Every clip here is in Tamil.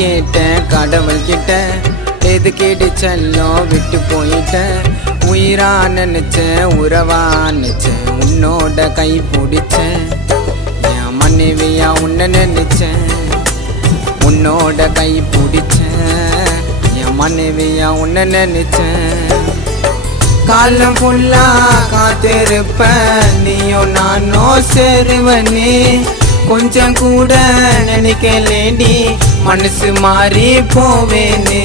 கேட்டேன் கடவுள் கிட்ட, எது கேட்டு செல்லம் விட்டு போயிட்டேன். உயிரா நினைச்சேன், உறவா நினைச்சேன், உன்னோட கை பிடிச்சேன். என் மனைவியா உன்னை நினைச்சேன், உன்னோட கை பிடிச்சேன். என் மனைவியா உன்னை நினைச்சேன். காலம் ஃபுல்லா காத்திருப்பேன், நீயும் நானும் சேருவனே. கொஞ்சம் கூட நினைக்கலேண்டி, மனசு மாறி போவேனே.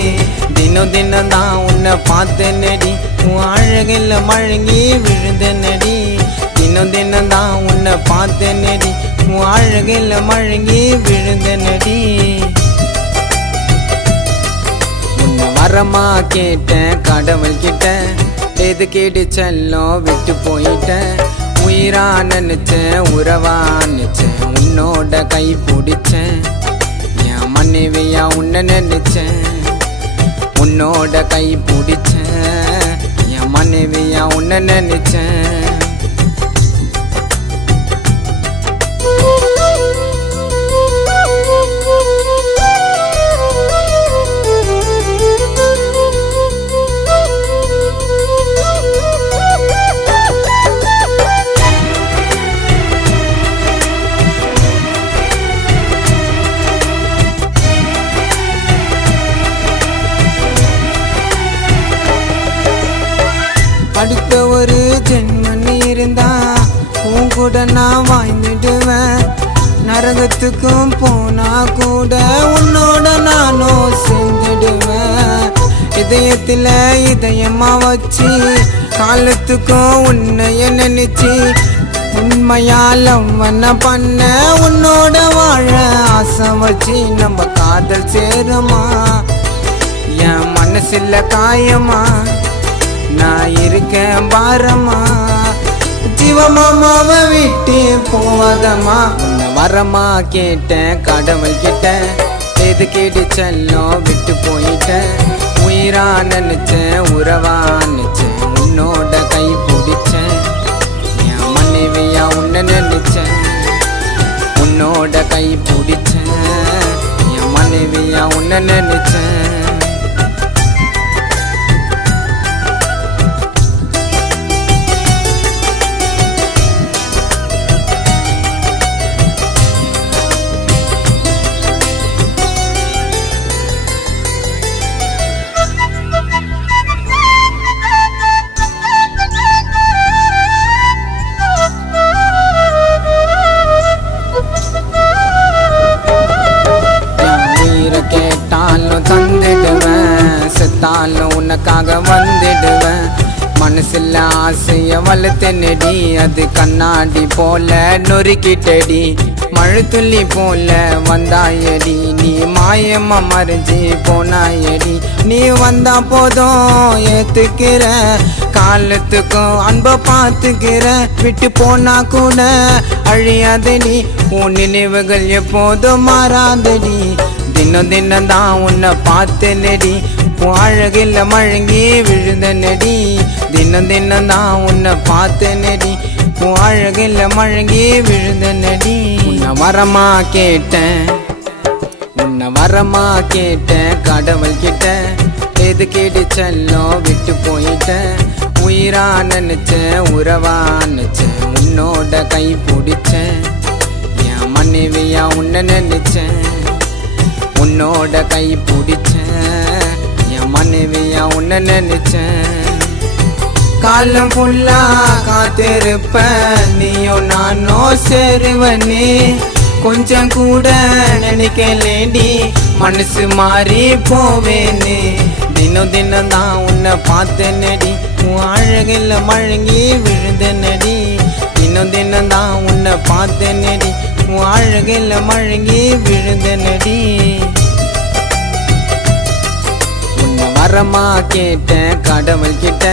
தினம் தினம் தான் உன்னை பார்த்தேனடி, உன் அழகில் மழங்கி விழுந்தனடி. தினம் தினம் தான் உன்னை பார்த்தேனடி, உன் அழகில் மழங்கி விழுந்தனடி. உன்னை வரமா கேட்டேன் கடவுள் கிட்ட, எது கேட்டு செல்லம் விட்டு போயிட்டேன். உயிரா நினைச்சேன், உறவா நினைச்சேன், உன்னோட கை பிடிச்சேன். என் மனைவியா உன்னை நினைச்சேன், உன்னோட கை பிடிச்சேன். என் மனைவியா உன்னை நினைச்சேன். அடுத்த ஒரு ஜென்மன் இருந்தா உன் கூட நான் வாழ்ந்துடுவேன். நரகத்துக்கும் போனா கூட உன்னோட நானும் சேர்ந்துடுவேன். இதயத்தில் இதயமா வச்சு காலத்துக்கும் உன்னைய நினைச்சு உண்மையால் அவனை பண்ண உன்னோட வாழ ஆசை வச்சு நம்ம காதல் சேருமா. என் மனசுல காயமா நான் இருக்கேன் பாரமா. ஜீவமாமாவை விட்டு போவாதம்மா. உன்னை வரமா கேட்டேன் கடவுள் கிட்ட, எது கேட்டு செல்லம் விட்டு போயிட்டேன். உயிரா நினைச்சேன், உறவா நினைச்சேன், உன்னோட கை பிடிச்சேன். என் மனைவியா உன்னை நினைச்சேன், உன்னோட கை பிடிச்சேன். என் மனைவியா உன்னை நினைச்சேன். தந்துடுவேன், செத்தாலும் உனக்காக வந்துடுவேன். மனசுல ஆசைய வளர்த்தனடி, அது கண்ணாடி போல நொறுக்கிட்டடி. மழை துள்ளி போல வந்தாயடி, நீ மாயமா மறைஞ்சி போனாயடி. நீ வந்தா போதும் ஏத்துக்கிற, காலத்துக்கும் அன்பை பார்த்துக்கிற. விட்டு போனா கூட அழியாதடி, உன் நினைவுகள் எப்போதும் மாறாதடி. தினம் தினம் தான் உன்னை பார்த்தனடி, உன் அழகில் மழங்கி விழுந்தனடி. தினம் தினம் தான் உன்னை பார்த்தனடி, உன் அழகில் மழங்கி விழுந்தனடி. உன்னை வரமா கேட்டேன், உன்னை வரமா கேட்டேன் கடவுள் கிட்ட, எது கேட்டு செல்லம் விட்டு போயிட்டேன். உயிரா நினைச்சேன், உறவா நினைச்சேன், உன்னோட கை பிடிச்சேன். என் மனைவியா உன்னை நினைச்சேன், உன்னோட கை பிடிச்சேன். என் மனைவியா உன்னை நினைச்சேன். காலம் ஃபுல்லா காத்திருப்பேன், நீயும் நானும் சேருவனே. கொஞ்சம் கூட நினைக்கலேண்டி, மனசு மாறி போவேனே. தினம் தினம் தான் உன்னை பார்த்தனடி, உன் அழகில் மழங்கி விழுந்தனடி. தினம் தினம் தான் உன்னை பார்த்தனடி, உன் அழகில் மழங்கி விழுந்தனடி. உன்னை வரமா கேட்டேன் கடவுள் கிட்ட,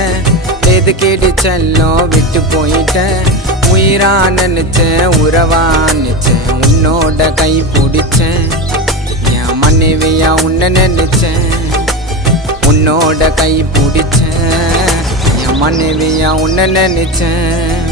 எது கேட்டு செல்லம் விட்டு போயிட்டேன். உயிரா நினைச்சேன், உறவா நினைச்சேன், உன்னோட கை பிடிச்சேன். என் மனைவியா உன்னை நினைச்சேன், உன்னோட கை பிடிச்சேன். என் மனைவியா உன்னை நினைச்சேன்.